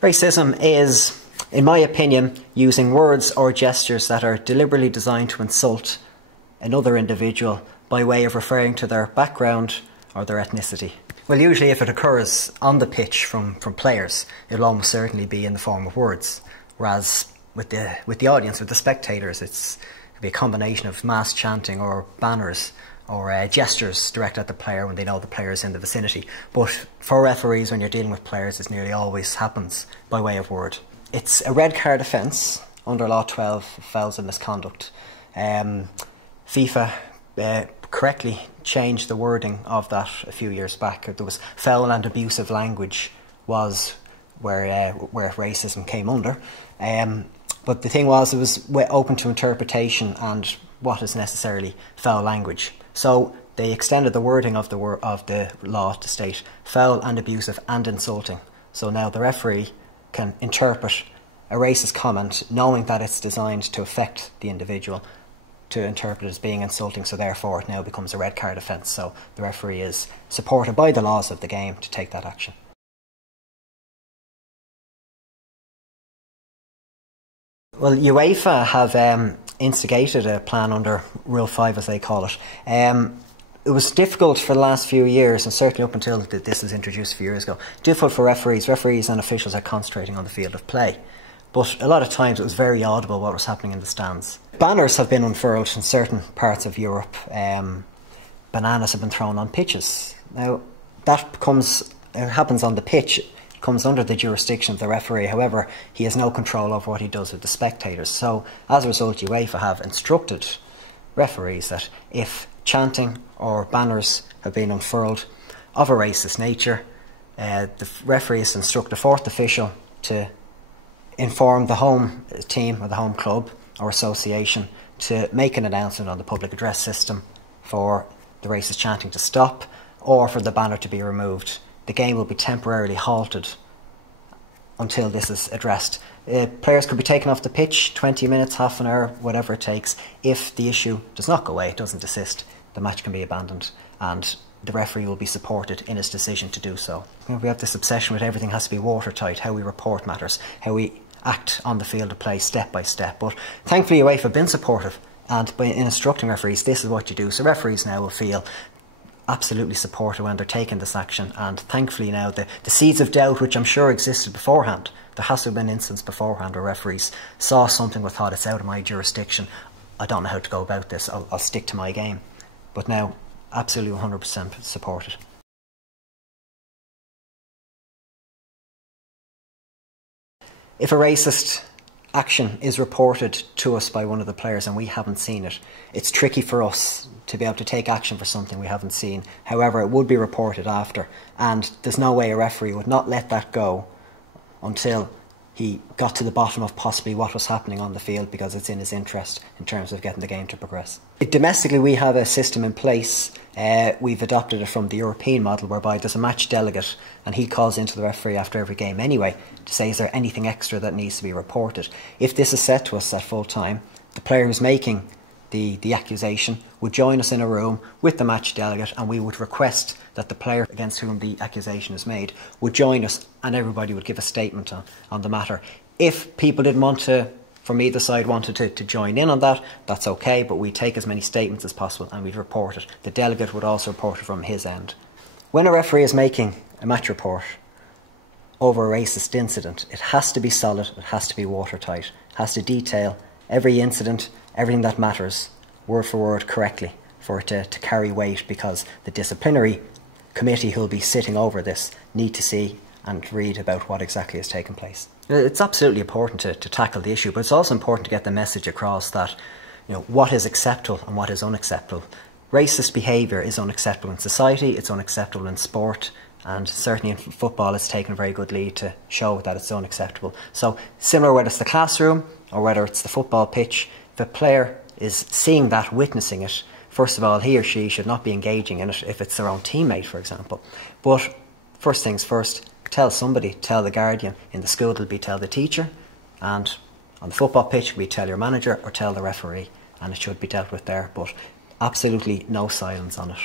Racism is, in my opinion, using words or gestures that are deliberately designed to insult another individual by way of referring to their background or their ethnicity. Well, usually if it occurs on the pitch from players, it'll almost certainly be in the form of words, whereas with the audience, with the spectators, it could be a combination of mass chanting or banners or gestures directed at the player when they know the player is in the vicinity. But for referees, when you're dealing with players, it nearly always happens by way of word. It's a red card offence under Law 12, fouls and misconduct. FIFA correctly changed the wording of that a few years back. There was foul and abusive language was where racism came under. But the thing was, it was open to interpretation and what is necessarily foul language. So they extended the wording of the law to state foul and abusive and insulting. So now the referee can interpret a racist comment knowing that it's designed to affect the individual, to interpret it as being insulting, so therefore it now becomes a red card offence. So the referee is supported by the laws of the game to take that action. Well, UEFA have instigated a plan under Rule 5, as they call it. It was difficult for the last few years, and certainly up until this was introduced a few years ago, difficult for referees. Referees and officials are concentrating on the field of play. But a lot of times it was very audible what was happening in the stands. Banners have been unfurled in certain parts of Europe. Bananas have been thrown on pitches. Now, that happens on the pitch. It comes under the jurisdiction of the referee. However, he has no control over what he does with the spectators. So, as a result, UEFA have instructed referees that if chanting or banners have been unfurled of a racist nature, the referee is to instruct the fourth official to inform the home team or the home club or association to make an announcement on the public address system for the racist chanting to stop or for the banner to be removed. The game will be temporarily halted until this is addressed. Players could be taken off the pitch 20 minutes, half an hour, whatever it takes. If the issue does not go away, it doesn't desist, the match can be abandoned and the referee will be supported in his decision to do so. We have this obsession with everything has to be watertight, how we report matters, how we act on the field of play step by step. But thankfully UEFA have been supportive, and by instructing referees, this is what you do. So referees now will feel absolutely supported when they're taking this action, and thankfully now the seeds of doubt, which I'm sure existed beforehand, there has to have been instances beforehand where referees saw something and thought, it's out of my jurisdiction, I don't know how to go about this, I'll stick to my game. But now absolutely 100% supported. If a racist action is reported to us by one of the players and we haven't seen it, it's tricky for us to be able to take action for something we haven't seen. However, it would be reported after, and there's no way a referee would not let that go until he got to the bottom of possibly what was happening on the field, because it's in his interest in terms of getting the game to progress. Domestically, we have a system in place. We've adopted it from the European model, whereby there's a match delegate and he calls into the referee after every game anyway to say, is there anything extra that needs to be reported? If this is said to us at full time, the player who's making the accusation would join us in a room with the match delegate, and we would request that the player against whom the accusation is made would join us, and everybody would give a statement on the matter. If people didn't want to, from either side, wanted to join in on that, that's okay, but we'd take as many statements as possible and we'd report it. The delegate would also report it from his end. When a referee is making a match report over a racist incident, it has to be solid, it has to be watertight, it has to detail every incident, everything that matters, word for word, correctly, for it to carry weight, because the disciplinary committee who will be sitting over this need to see and read about what exactly has taken place. It's absolutely important to tackle the issue, but it's also important to get the message across that, you know, what is acceptable and what is unacceptable. Racist behaviour is unacceptable in society, it's unacceptable in sport, and certainly in football it's taken a very good lead to show that it's unacceptable. So similar whether it's the classroom or whether it's the football pitch, if a player is seeing that, witnessing it, first of all, he or she should not be engaging in it if it's their own teammate, for example. But first things first, tell somebody, tell the guardian. In the school it'll be tell the teacher, and on the football pitch it'll be tell your manager or tell the referee, and it should be dealt with there, but absolutely no silence on it.